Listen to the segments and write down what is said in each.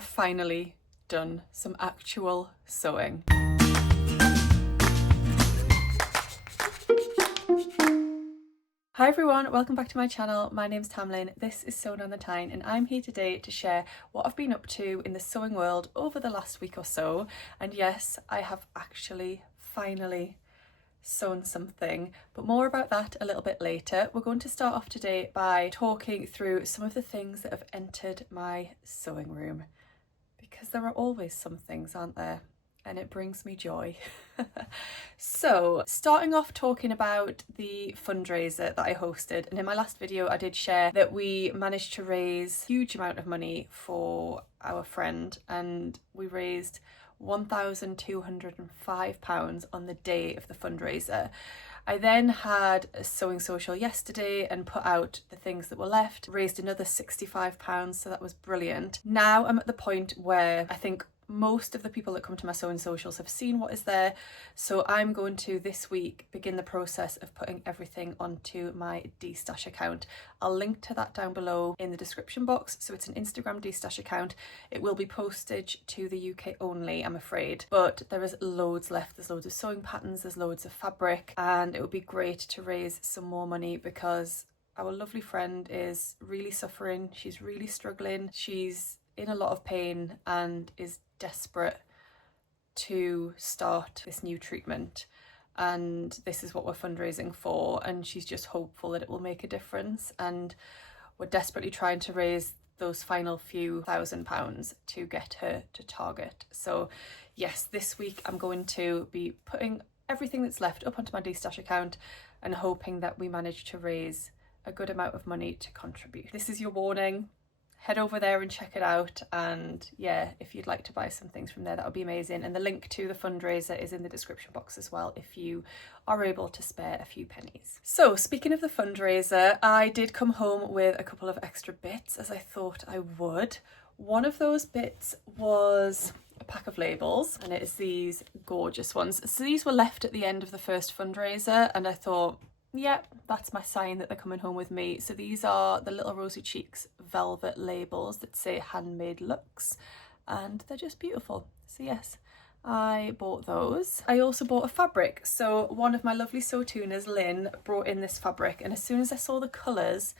I've finally done some actual sewing. Hi everyone, welcome back to my channel. My name's Tamlyn, this is Sewn on the Tyne, and I'm here today to share what I've been up to in the sewing world over the last week or so. And yes, I have actually finally sewn something, but more about that a little bit later. We're going to start off today by talking through some of the things that have entered my sewing room, because there are always some things, aren't there? And it brings me joy. So starting off talking about the fundraiser that I hosted, and in my last video I did share that we managed to raise a huge amount of money for our friend, and we raised £1,205 on the day of the fundraiser. I then had a sewing social yesterday and put out the things that were left, raised another £65, so that was brilliant. Now I'm at the point where I think most of the people that come to my sewing socials have seen what is there, so I'm going to this week begin the process of putting everything onto my Destash account. I'll link to that down below in the description box. So it's an Instagram Destash account. It will be postage to the UK only, I'm afraid, but there is loads left. There's loads of sewing patterns, there's loads of fabric, and it would be great to raise some more money because our lovely friend is really suffering. She's really struggling. She's in a lot of pain and is desperate to start this new treatment, and this is what we're fundraising for, and she's just hopeful that it will make a difference, and we're desperately trying to raise those final few £1,000 to get her to target. So yes, this week I'm going to be putting everything that's left up onto my Destash account and hoping that we manage to raise a good amount of money to contribute. This is your warning. Head over there and check it out, and yeah, if you'd like to buy some things from there, that would be amazing. And the link to the fundraiser is in the description box as well if you are able to spare a few pennies. So speaking of the fundraiser, I did come home with a couple of extra bits, as I thought I would. One of those bits was a pack of labels, and it is these gorgeous ones. So these were left at the end of the first fundraiser, and I thought, yep, that's my sign that they're coming home with me. So these are the Little Rosy Cheeks velvet labels that say handmade looks, and they're just beautiful. So yes, I bought those. I also bought a fabric. So one of my lovely sew tuners, Lynn, brought in this fabric, and as soon as I saw the colours,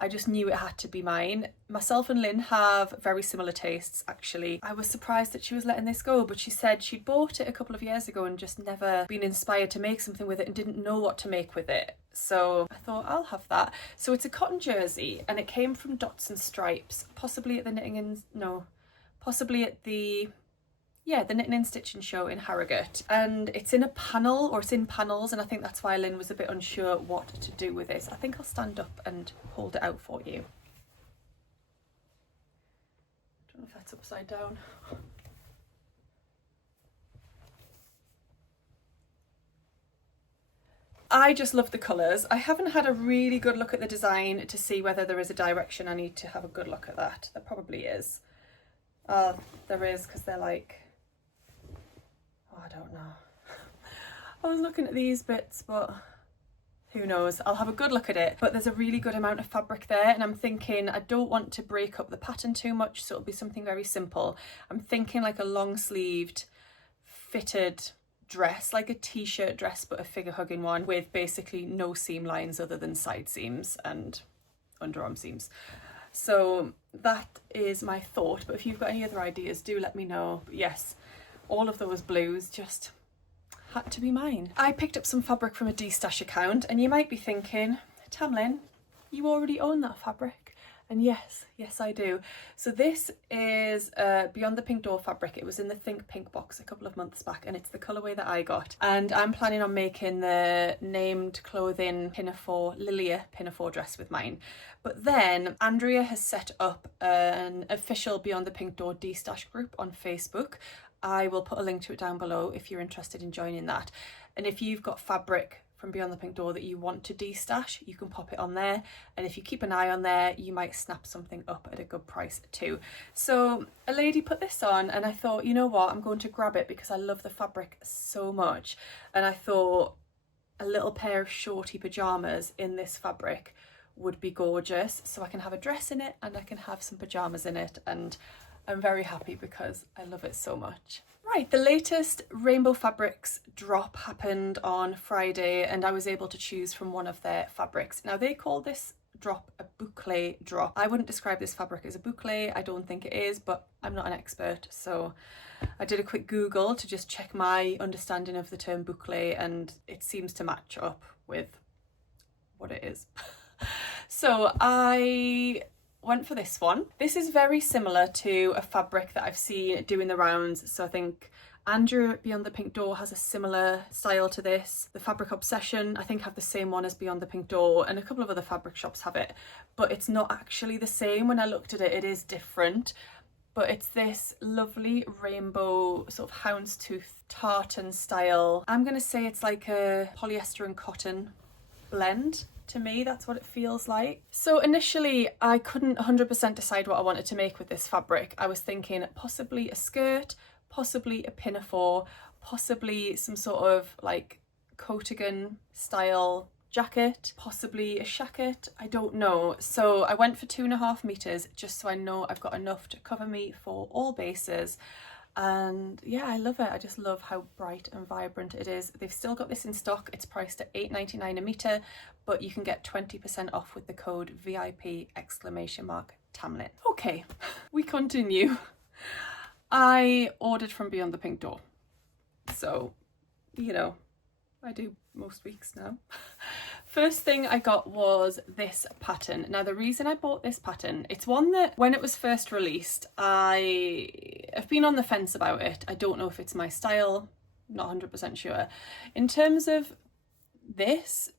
I just knew it had to be mine. Myself and Lynn have very similar tastes, actually. I was surprised that she was letting this go, but she said she'd bought it a couple of years ago and just never been inspired to make something with it and didn't know what to make with it. So I thought, I'll have that. So it's a cotton jersey, and it came from Dots and Stripes, possibly at the the Knitting and Stitching show in Harrogate, and it's in a panel, or it's in panels, and I think that's why Lynn was a bit unsure what to do with this. I think I'll stand up and hold it out for you. I don't know if that's upside down. I just love the colours. I haven't had a really good look at the design to see whether there is a direction I need to have a good look at that. There probably is. There is, because they're like, I don't know. I was looking at these bits, but who knows? I'll have a good look at it. But there's a really good amount of fabric there, and I'm thinking I don't want to break up the pattern too much, so it'll be something very simple. I'm thinking like a long sleeved fitted dress, like a t-shirt dress, but a figure hugging one with basically no seam lines other than side seams and underarm seams. So that is my thought, but if you've got any other ideas, do let me know. But yes, all of those blues just had to be mine. I picked up some fabric from a Destash account, and you might be thinking, Tamlyn, you already own that fabric. And yes I do. So this is Beyond the Pink Door fabric. It was in the Think Pink box a couple of months back, and it's the colourway that I got. And I'm planning on making the named clothing pinafore, Lilia pinafore dress with mine. But then Andrea has set up an official Beyond the Pink Door Destash group on Facebook. I will put a link to it down below if you're interested in joining that. And if you've got fabric from Beyond the Pink Door that you want to destash, you can pop it on there, and if you keep an eye on there, you might snap something up at a good price too. So a lady put this on, and I thought, you know what, I'm going to grab it because I love the fabric so much, and I thought a little pair of shorty pajamas in this fabric would be gorgeous, so I can have a dress in it and I can have some pajamas in it, and I'm very happy because I love it so much. Right, the latest Rainbow Fabrics drop happened on Friday and I was able to choose from one of their fabrics. Now they call this drop a boucle drop. I wouldn't describe this fabric as a boucle, I don't think it is, but I'm not an expert, so I did a quick Google to just check my understanding of the term boucle and it seems to match up with what it is. So I went for this one. This is very similar to a fabric that I've seen doing the rounds. So I think Andrew at Beyond the Pink Door has a similar style to this. The Fabric Obsession, I think, have the same one as Beyond the Pink Door, and a couple of other fabric shops have it, but it's not actually the same. When I looked at it, it is different, but it's this lovely rainbow sort of houndstooth tartan style. I'm gonna say it's like a polyester and cotton blend. To me, that's what it feels like. So initially I couldn't 100% decide what I wanted to make with this fabric. I was thinking possibly a skirt, possibly a pinafore, possibly some sort of like coatigan style jacket, possibly a shacket, I don't know. So I went for 2.5 meters just so I know I've got enough to cover me for all bases. And yeah, I love it. I just love how bright and vibrant it is. They've still got this in stock. It's priced at $8.99 a metre, but you can get 20% off with the code VIP Tamlyn. Okay, we continue. I ordered from Beyond the Pink Door. So, you know, I do most weeks now. First thing I got was this pattern. Now the reason I bought this pattern, it's one that when it was first released, I've been on the fence about it. I don't know if it's my style, not 100% sure. In terms of this,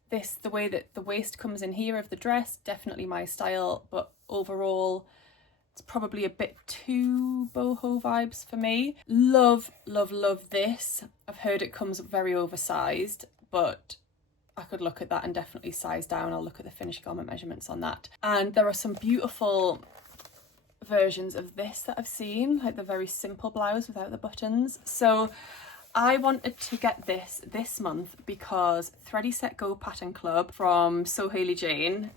the way that the waist comes in here of the dress, definitely my style, but overall it's probably a bit too boho vibes for me. Love, love, love this. I've heard it comes very oversized, but I could look at that and definitely size down. I'll look at the finished garment measurements on that. And there are some beautiful versions of this that I've seen, like the very simple blouse without the buttons. So I wanted to get this month because Thready Set Go Pattern Club from So Hayley Jane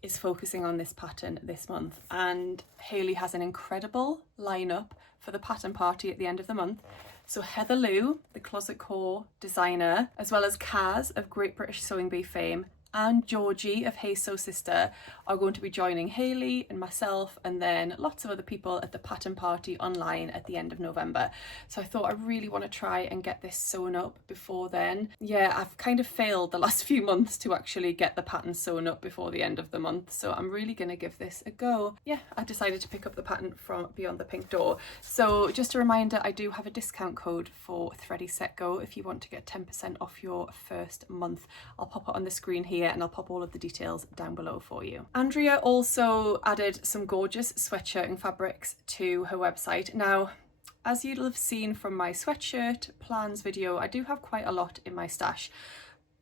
is focusing on this pattern this month, and Hayley has an incredible lineup for the pattern party at the end of the month. So Heather Lou, the Closet Core designer, as well as Kaz of Great British Sewing Bee fame, and Georgie of Hey Sew Sister are going to be joining Hayley and myself and then lots of other people at the pattern party online at the end of November. So I thought I really want to try and get this sewn up before then. Yeah, I've kind of failed the last few months to actually get the pattern sewn up before the end of the month, so I'm really going to give this a go. Yeah, I decided to pick up the pattern from Beyond the Pink Door. So just a reminder, I do have a discount code for Thready Set Go if you want to get 10% off your first month. I'll pop it on the screen here and I'll pop all of the details down below for you. Andrea also added some gorgeous sweatshirting fabrics to her website. Now, as you'll have seen from my sweatshirt plans video, I do have quite a lot in my stash,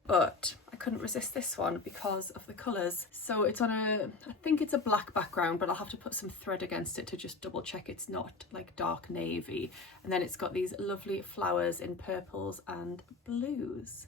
but I couldn't resist this one because of the colours. So it's on I think it's a black background, but I'll have to put some thread against it to just double check it's not like dark navy. And then it's got these lovely flowers in purples and blues.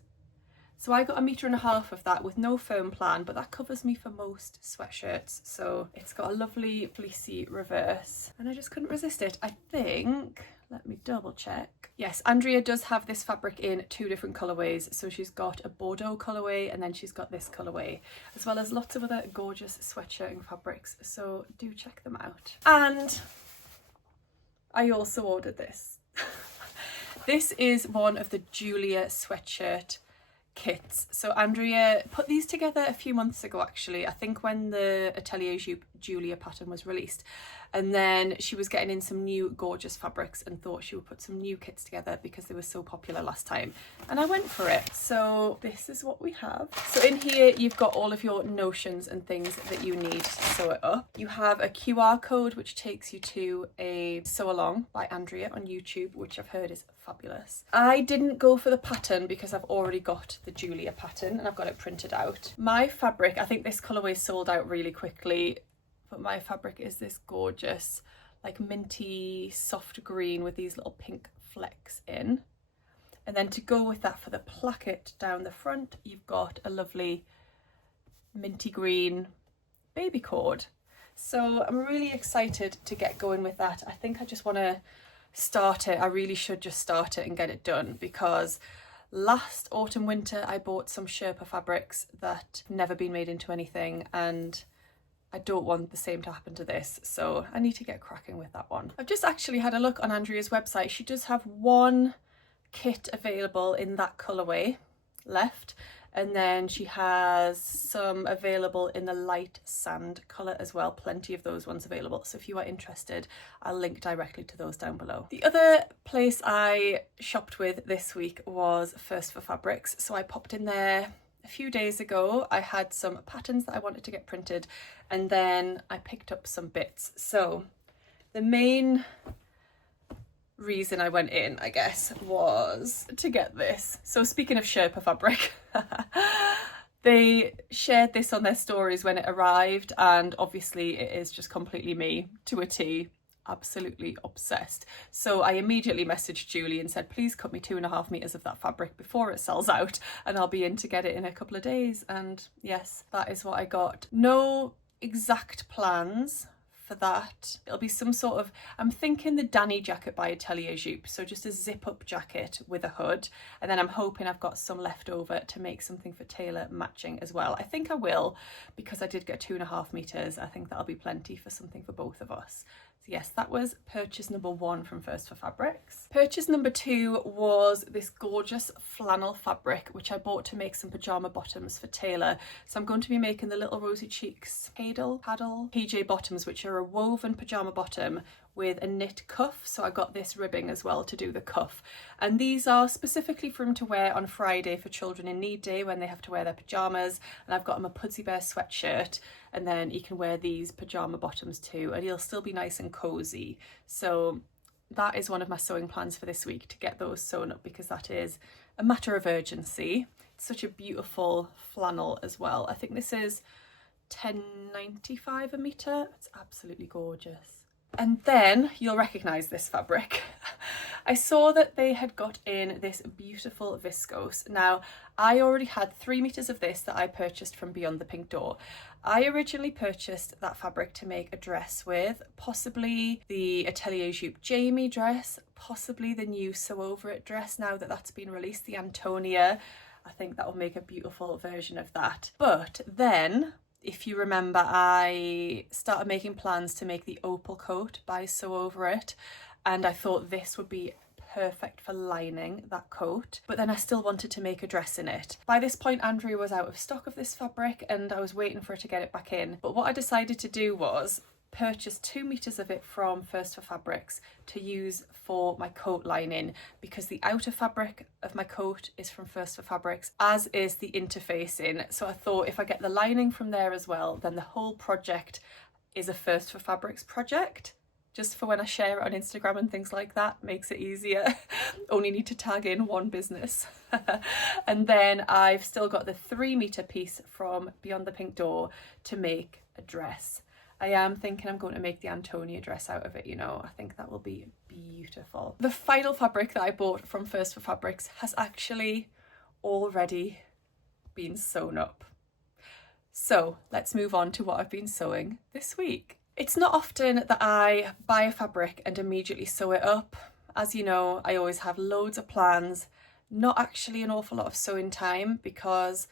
So I got 1.5 meters of that with no firm plan, but that covers me for most sweatshirts. So it's got a lovely fleecy reverse and I just couldn't resist it. I think, let me double check. Yes, Andrea does have this fabric in 2 different colorways. So she's got a Bordeaux colorway and then she's got this colorway, as well as lots of other gorgeous sweatshirting fabrics. So do check them out. And I also ordered this. This is one of the Julia sweatshirt kits. So Andrea put these together a few months ago actually, I think when the Atelier Julia pattern was released, and then she was getting in some new gorgeous fabrics and thought she would put some new kits together because they were so popular last time, and I went for it. So this is what we have. So in here you've got all of your notions and things that you need to sew it up. You have a QR code which takes you to a sew along by Andrea on YouTube, which I've heard is fabulous. I didn't go for the pattern because I've already got the Julia pattern and I've got it printed out. My fabric, I think this colourway sold out really quickly, but my fabric is this gorgeous like minty soft green with these little pink flecks in. And then to go with that for the placket down the front, you've got a lovely minty green baby cord. So I'm really excited to get going with that. I think I just want to start it. I really should just start it and get it done, because last autumn winter I bought some Sherpa fabrics that never been made into anything, and I don't want the same to happen to this, so I need to get cracking with that one. I've just actually had a look on Andrea's website. She does have one kit available in that colourway left, and then she has some available in the light sand colour as well. Plenty of those ones available, so if you are interested, I'll link directly to those down below. The other place I shopped with this week was First for Fabrics, so I popped in there a few days ago. I had some patterns that I wanted to get printed, and then I picked up some bits. So the main reason I went in, I guess, was to get this. So speaking of Sherpa fabric, they shared this on their stories when it arrived, and obviously it is just completely me to a T. Absolutely obsessed. So I immediately messaged Julie and said, please cut me 2.5 meters of that fabric before it sells out, and I'll be in to get it in a couple of days. And yes, that is what I got. No exact plans for that. It'll be some sort of, I'm thinking the Danny jacket by Atelier Jupe, so just a zip up jacket with a hood, and then I'm hoping I've got some left over to make something for Taylor matching as well. I think I will, because I did get 2.5 meters. I think that'll be plenty for something for both of us. Yes, that was purchase number 1 from First for Fabrics. Purchase number 2 was this gorgeous flannel fabric, which I bought to make some pyjama bottoms for Taylor. So I'm going to be making the Little Rosy Cheeks paddle PJ bottoms, which are a woven pyjama bottom with a knit cuff. So I got this ribbing as well to do the cuff. And these are specifically for him to wear on Friday for Children in Need Day, when they have to wear their pyjamas. And I've got him a Pudsey Bear sweatshirt, and then he can wear these pyjama bottoms too, and he'll still be nice and cozy. So that is one of my sewing plans for this week, to get those sewn up, because that is a matter of urgency. It's such a beautiful flannel as well. I think this is £10.95 a metre. It's absolutely gorgeous. And then you'll recognise this fabric. I saw that they had got in this beautiful viscose. Now, I already had 3 meters of this that I purchased from Beyond the Pink Door. I originally purchased that fabric to make a dress with, possibly the Atelier Jupe Jamie dress, possibly the new Sew Over It dress now that that's been released, the Antonia. I think that will make a beautiful version of that. But then, if you remember, I started making plans to make the opal coat by Sew Over It, and I thought this would be perfect for lining that coat, but then I still wanted to make a dress in it. By this point, Andrea was out of stock of this fabric, and I was waiting for her to get it back in. But what I decided to do was purchase 2 meters of it from First for Fabrics to use for my coat lining, because the outer fabric of my coat is from First for Fabrics, as is the interfacing. So I thought if I get the lining from there as well, then the whole project is a First for Fabrics project. Just for when I share it on Instagram and things like that, makes it easier. Only need to tag in one business. And then I've still got the 3 meter piece from Beyond the Pink Door to make a dress. I am thinking I'm going to make the Antonia dress out of it, you know. I think that will be beautiful. The final fabric that I bought from First for Fabrics has actually already been sewn up. So let's move on to what I've been sewing this week. It's not often that I buy a fabric and immediately sew it up. As you know, I always have loads of plans, not actually an awful lot of sewing time, because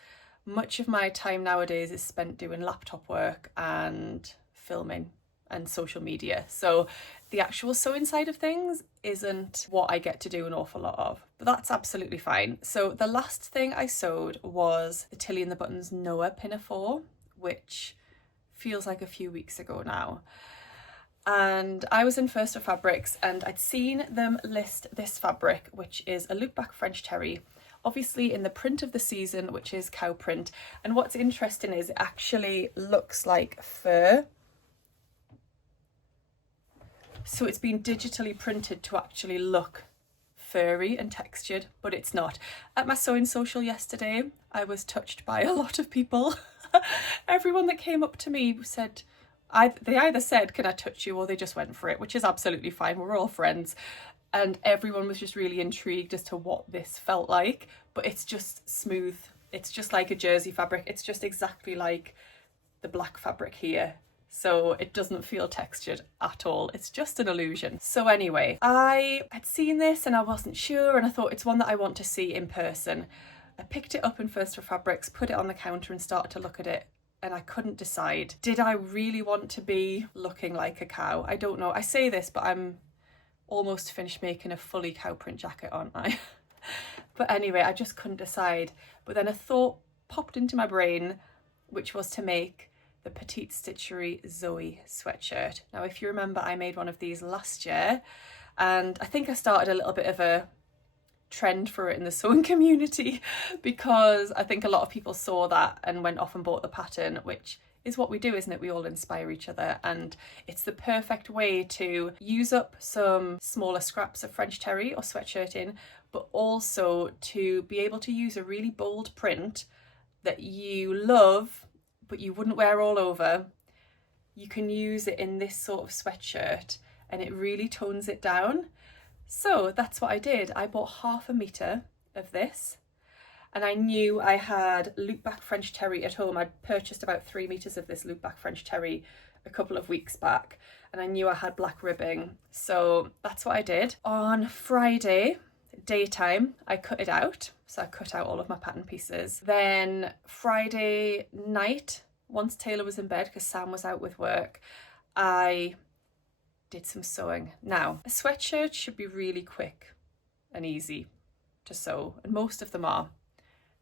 much of my time nowadays is spent doing laptop work and filming and social media. So the actual sewing side of things isn't what I get to do an awful lot of, but that's absolutely fine. So the last thing I sewed was the Tilly and the Buttons Noah pinafore, which feels like a few weeks ago now. And I was in First for Fabrics, and I'd seen them list this fabric, which is a loopback French terry, obviously in the print of the season, which is cow print. And what's interesting is it actually looks like fur. So it's been digitally printed to actually look furry and textured, but it's not. At my sewing social yesterday, I was touched by a lot of people. Everyone that came up to me said, they either said, can I touch you, or they just went for it, which is absolutely fine. We're all friends. And everyone was just really intrigued as to what this felt like, but it's just smooth. It's just like a jersey fabric. It's just exactly like the black fabric here, so it doesn't feel textured at all. It's just an illusion. So anyway, I had seen this and I wasn't sure, and I thought it's one that I want to see in person. I picked it up in First for Fabrics, put it on the counter and started to look at it, and I couldn't decide. Did I really want to be looking like a cow? I don't know. I say this, but I'm almost finished making a fully cow print jacket, aren't I? But anyway, I just couldn't decide. But then a thought popped into my brain, which was to make the Petite Stitchery Zoe sweatshirt. Now, if you remember, I made one of these last year, and I think I started a little bit of a trend for it in the sewing community, because I think a lot of people saw that and went off and bought the pattern, which is what we do, isn't it? We all inspire each other, and it's the perfect way to use up some smaller scraps of French terry or sweatshirting, but also to be able to use a really bold print that you love but you wouldn't wear all over. You can use it in this sort of sweatshirt and it really tones it down. So that's what I did. I bought 1/2 metre of this, and I knew I had loop back French terry at home. I'd purchased about 3 meters of this loop back French terry a couple of weeks back, and I knew I had black ribbing. So that's what I did. On Friday daytime, I cut it out. So I cut out all of my pattern pieces. Then Friday night, once Taylor was in bed because Sam was out with work, I did some sewing. Now, a sweatshirt should be really quick and easy to sew, and most of them are.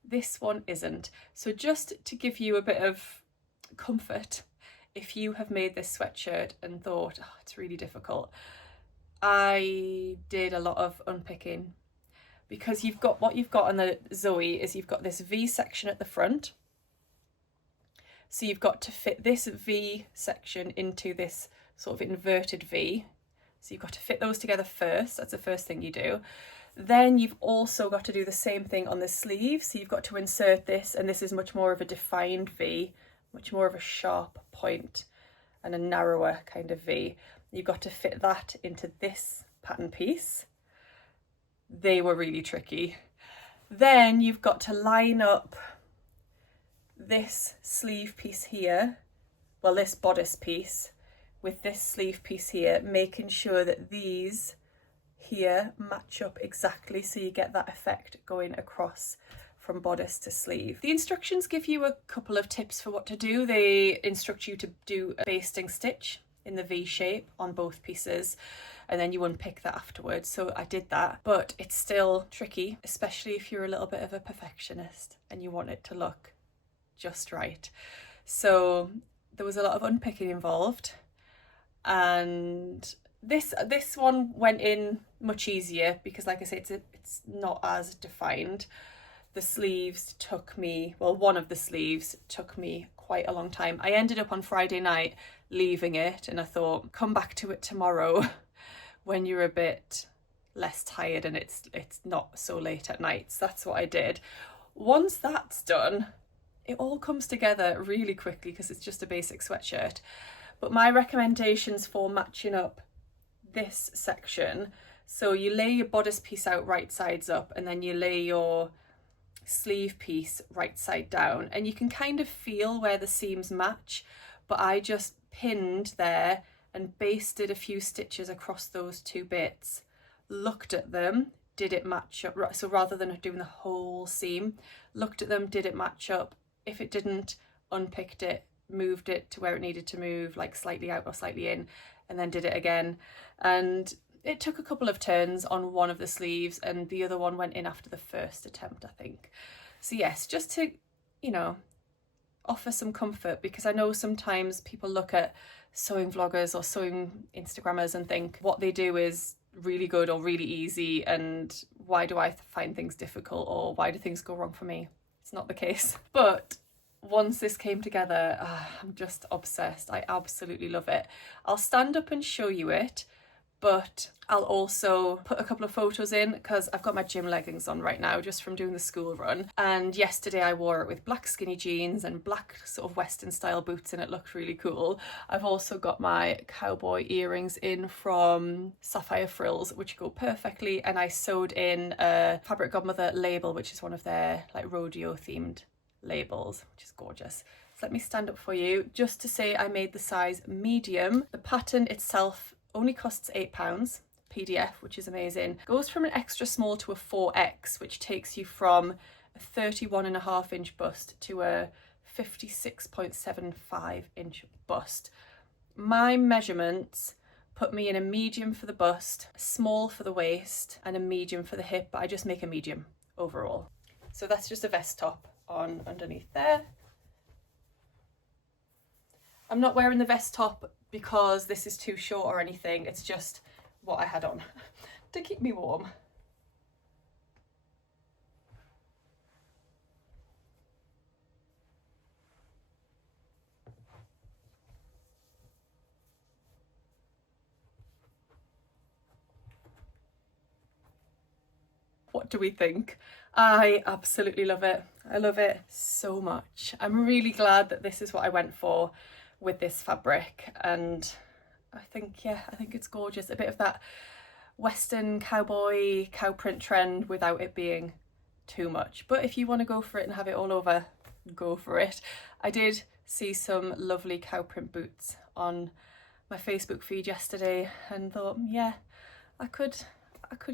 This one isn't. So just to give you a bit of comfort, if you have made this sweatshirt and thought, oh, it's really difficult, I did a lot of unpicking, because you've got, what you've got on the Zoe is you've got this V section at the front. So you've got to fit this V section into this sort of inverted V. So you've got to fit those together first. That's the first thing you do. Then you've also got to do the same thing on the sleeve. So you've got to insert this, and this is much more of a defined V, much more of a sharp point and a narrower kind of V. You've got to fit that into this pattern piece. They were really tricky. Then you've got to line up this sleeve piece here, well, this bodice piece, with this sleeve piece here, making sure that these here match up exactly, so you get that effect going across from bodice to sleeve. The instructions give you a couple of tips for what to do. They instruct you to do a basting stitch in the V shape on both pieces, and then you unpick that afterwards. So I did that, but it's still tricky, especially if you're a little bit of a perfectionist and you want it to look just right. So there was a lot of unpicking involved, and this one went in much easier because, like I say, it's not as defined. The sleeves took me, well, one of the sleeves took me quite a long time. I ended up on Friday night leaving it, and I thought, come back to it tomorrow when you're a bit less tired and it's not so late at night. So that's what I did. Once that's done, it all comes together really quickly because it's just a basic sweatshirt. But my recommendations for matching up this section, so you lay your bodice piece out right sides up, and then you lay your sleeve piece right side down, and you can kind of feel where the seams match, but I just pinned there and basted a few stitches across those two bits, looked at them, did it match up? So rather than doing the whole seam, looked at them, did it match up? If it didn't, unpicked it, moved it to where it needed to move, like slightly out or slightly in, and then did it again. And it took a couple of turns on one of the sleeves, and the other one went in after the first attempt, I think. So yes, just to, you know, offer some comfort, because I know sometimes people look at sewing vloggers or sewing Instagrammers and think what they do is really good or really easy, and why do I find things difficult, or why do things go wrong for me? It's not the case. But once this came together, I'm just obsessed. I absolutely love it. I'll stand up and show you it, but I'll also put a couple of photos in because I've got my gym leggings on right now just from doing the school run, and yesterday I wore it with black skinny jeans and black sort of Western style boots, and it looked really cool. I've also got my cowboy earrings in from Sapphire Frills, which go perfectly, and I sewed in a Fabric Godmother label, which is one of their like rodeo themed labels, which is gorgeous. It's let me stand up for you just to say I made the size medium. The pattern itself only costs £8 PDF, which is amazing. Goes from an extra small to a 4X, which takes you from a 31.5 inch bust to a 56.75 inch bust. My measurements put me in a medium for the bust, a small for the waist, and a medium for the hip, but I just make a medium overall. So that's just a vest top on underneath there. I'm not wearing the vest top because this is too short or anything, it's just what I had on to keep me warm. What do we think? I absolutely love it. I love it so much. I'm really glad that this is what I went for with this fabric, and I think it's gorgeous. A bit of that Western cowboy cow print trend without it being too much. But if you want to go for it and have it all over, go for it. I did see some lovely cow print boots on my Facebook feed yesterday and thought, yeah, I could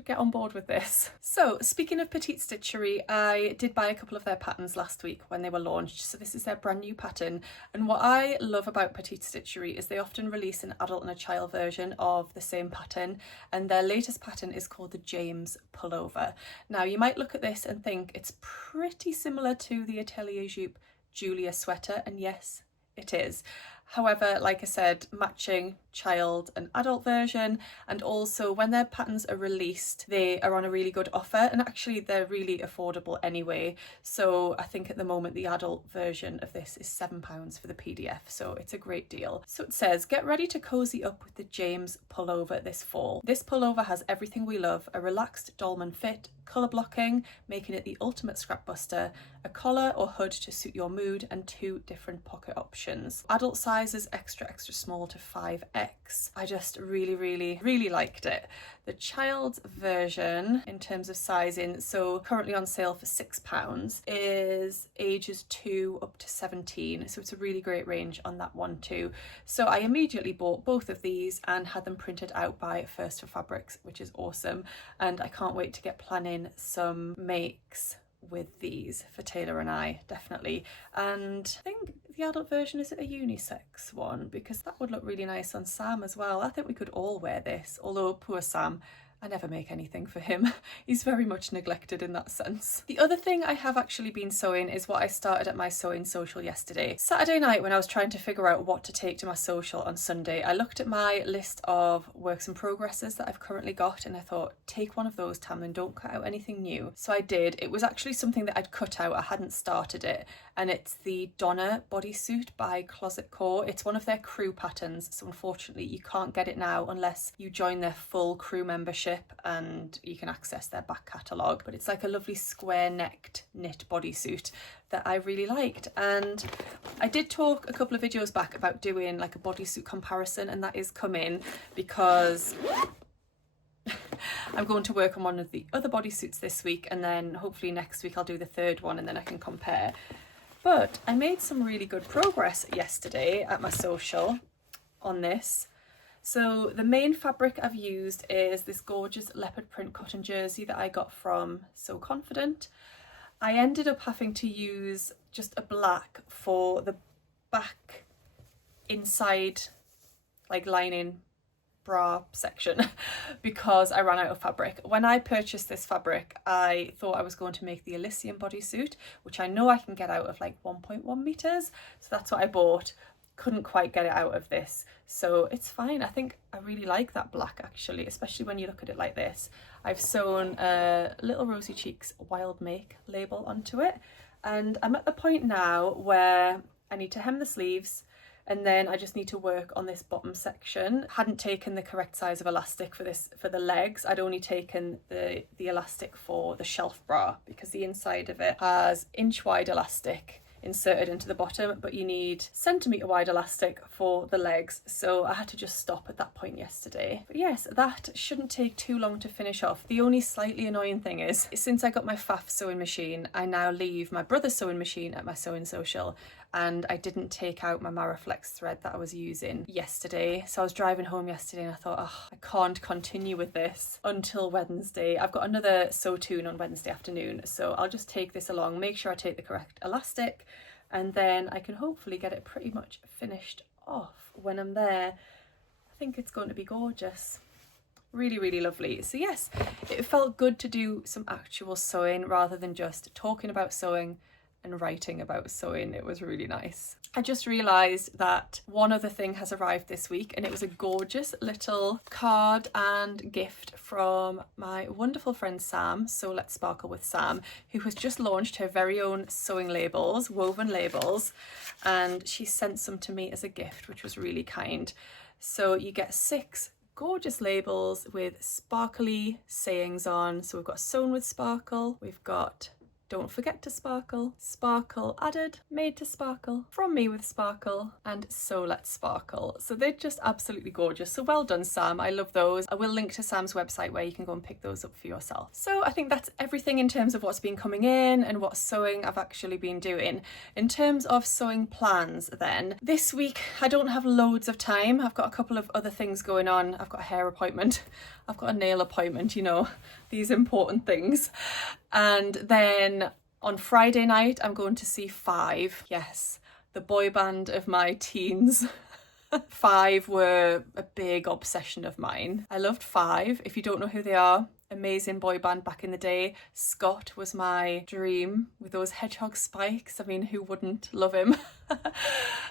get on board with this. So speaking of Petite Stitchery, I did buy a couple of their patterns last week when they were launched. So this is their brand new pattern, and what I love about Petite Stitchery is they often release an adult and a child version of the same pattern, and their latest pattern is called the James Pullover. Now you might look at this and think it's pretty similar to the Atelier Jupe Julia sweater, and yes, it is. However, like I said, matching child and adult version, and also when their patterns are released, they are on a really good offer, and actually they're really affordable anyway. So I think at the moment the adult version of this is £7 for the PDF, so it's a great deal. So it says, get ready to cozy up with the James pullover this fall. This pullover has everything we love: a relaxed dolman fit, colour blocking, making it the ultimate scrap buster, a collar or hood to suit your mood, and 2 different pocket options. Adult sizes extra small to 5X. I just really liked it. The child's version in terms of sizing, so currently on sale for £6, is ages 2 up to 17, so it's a really great range on that one too. So I immediately bought both of these and had them printed out by First for Fabrics, which is awesome, and I can't wait to get planning some makes with these for Taylor and I, definitely. And I think the adult version, is it a unisex one? Because that would look really nice on Sam as well. I think we could all wear this, although poor Sam, I never make anything for him. He's very much neglected in that sense. The other thing I have actually been sewing is what I started at my sewing social yesterday. Saturday night, when I was trying to figure out what to take to my social on Sunday, I looked at my list of works in progresses that I've currently got, and I thought, take one of those, Tamlyn, don't cut out anything new. So I did. It was actually something that I'd cut out, I hadn't started it, and it's the Donna bodysuit by Closet Core. It's one of their crew patterns, so unfortunately you can't get it now unless you join their full crew membership, and you can access their back catalogue. But it's like a lovely square necked knit bodysuit that I really liked, and I did talk a couple of videos back about doing like a bodysuit comparison, and that is coming because I'm going to work on one of the other bodysuits this week, and then hopefully next week I'll do the third one and then I can compare. But I made some really good progress yesterday at my social on this. So the main fabric I've used is this gorgeous leopard print cotton jersey that I got from So Confident. I ended up having to use just a black for the back inside, like lining bra section, because I ran out of fabric. When I purchased this fabric, I thought I was going to make the Elysium bodysuit, which I know I can get out of like 1.1 meters. So that's what I bought. Couldn't quite get it out of this, so it's fine. I think I really like that black actually, especially when you look at it like this. I've sewn a Little Rosy Cheeks Wild Make label onto it, and I'm at the point now where I need to hem the sleeves, and then I just need to work on this bottom section. Hadn't taken the correct size of elastic for this, for the legs. I'd only taken the elastic for the shelf bra, because the inside of it has inch wide elastic inserted into the bottom, but you need centimetre wide elastic for the legs, so I had to just stop at that point yesterday. But yes, that shouldn't take too long to finish off. The only slightly annoying thing is, since I got my Faf sewing machine, I now leave my brother's sewing machine at my sewing social, and I didn't take out my Maraflex thread that I was using yesterday. So I was driving home yesterday and I thought, oh, I can't continue with this until Wednesday. I've got another Sewn on Wednesday afternoon, so I'll just take this along, make sure I take the correct elastic, and then I can hopefully get it pretty much finished off when I'm there. I think it's going to be gorgeous. Really, really lovely. So yes, it felt good to do some actual sewing rather than just talking about sewing and writing about sewing. It was really nice. I just realised that one other thing has arrived this week, and it was a gorgeous little card and gift from my wonderful friend Sam, So Let's Sparkle with Sam, who has just launched her very own sewing labels, woven labels, and she sent some to me as a gift, which was really kind. So you get 6 gorgeous labels with sparkly sayings on. So we've got Sewn with Sparkle, we've got Don't Forget to Sparkle, Sparkle Added, Made to Sparkle, From Me with Sparkle, and So Let's Sparkle. So they're just absolutely gorgeous. So well done, Sam. I love those. I will link to Sam's website where you can go and pick those up for yourself. So I think that's everything in terms of what's been coming in and what sewing I've actually been doing. In terms of sewing plans then, this week I don't have loads of time. I've got a couple of other things going on. I've got a hair appointment, I've got a nail appointment, you know, these important things. And then on Friday night, I'm going to see Five. Yes, the boy band of my teens. Five were a big obsession of mine. I loved Five. If you don't know who they are, amazing boy band back in the day. Scott was my dream with those hedgehog spikes. I mean, who wouldn't love him?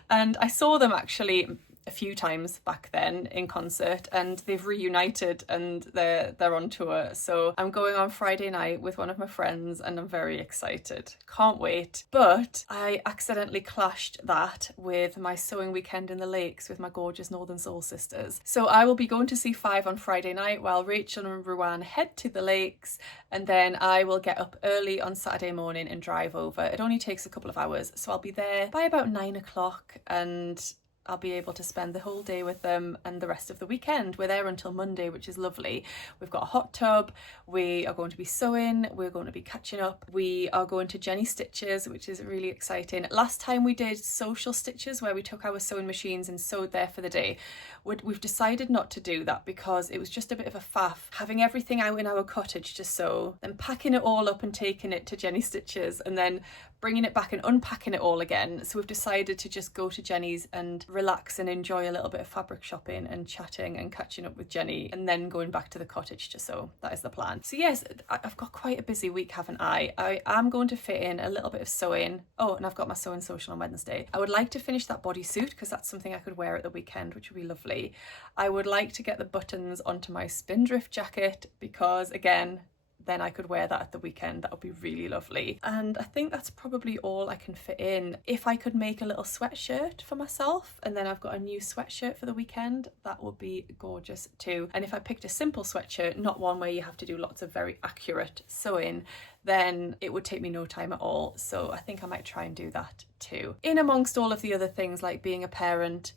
And I saw them actually a few times back then in concert, and they've reunited and they're on tour. So I'm going on Friday night with one of my friends and I'm very excited. Can't wait. But I accidentally clashed that with my sewing weekend in the lakes with my gorgeous Northern Soul sisters. So I will be going to see Five on Friday night while Rachel and Ruan head to the lakes, and then I will get up early on Saturday morning and drive over. It only takes a couple of hours, so I'll be there by about 9 o'clock and I'll be able to spend the whole day with them and the rest of the weekend. We're there until Monday, which is lovely. We've got a hot tub, we are going to be sewing, we're going to be catching up, we are going to Jenny Stitches, which is really exciting. Last time we did social stitches where we took our sewing machines and sewed there for the day. We've decided not to do that because it was just a bit of a faff having everything out in our cottage to sew, then packing it all up and taking it to Jenny Stitches and then bringing it back and unpacking it all again. So we've decided to just go to Jenny's and relax and enjoy a little bit of fabric shopping and chatting and catching up with Jenny, and then going back to the cottage to sew. That is the plan. So yes, I've got quite a busy week, haven't I? I am going to fit in a little bit of sewing. Oh, and I've got my sewing social on Wednesday. I would like to finish that bodysuit because that's something I could wear at the weekend, which would be lovely. I would like to get the buttons onto my spindrift jacket because, again, then I could wear that at the weekend. That would be really lovely. And I think that's probably all I can fit in. If I could make a little sweatshirt for myself and then I've got a new sweatshirt for the weekend, that would be gorgeous too. And if I picked a simple sweatshirt, not one where you have to do lots of very accurate sewing, then it would take me no time at all. So I think I might try and do that too. In amongst all of the other things like being a parent,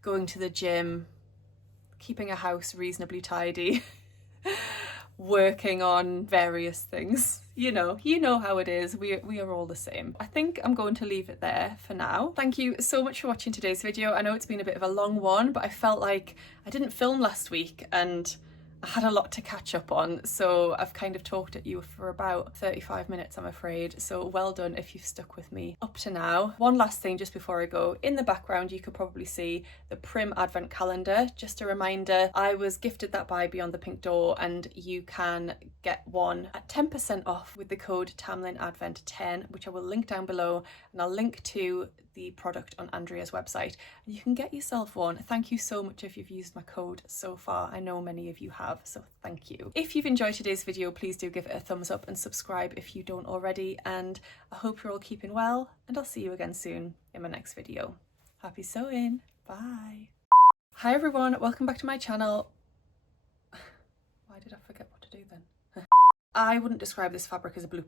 going to the gym, keeping a house reasonably tidy, working on various things. You know how it is. We are all the same. I think I'm going to leave it there for now. Thank you so much for watching today's video. I know it's been a bit of a long one, but I felt like I didn't film last week and I had a lot to catch up on, so I've kind of talked at you for about 35 minutes, I'm afraid. So well done if you've stuck with me up to now. One last thing just before I go. In the background you could probably see the Prim Advent calendar. Just a reminder, I was gifted that by Beyond the Pink Door, and you can get one at 10% off with the code Tamlyn Advent 10, which I will link down below, and I'll link to the product on Andrea's website, and you can get yourself one. Thank you so much if you've used my code so far. I know many of you have, so thank you. If you've enjoyed today's video, please do give it a thumbs up and subscribe if you don't already, and I hope you're all keeping well, and I'll see you again soon in my next video. Happy sewing. Bye. Hi everyone, welcome back to my channel. Why did I forget what to do then? I wouldn't describe this fabric as a blue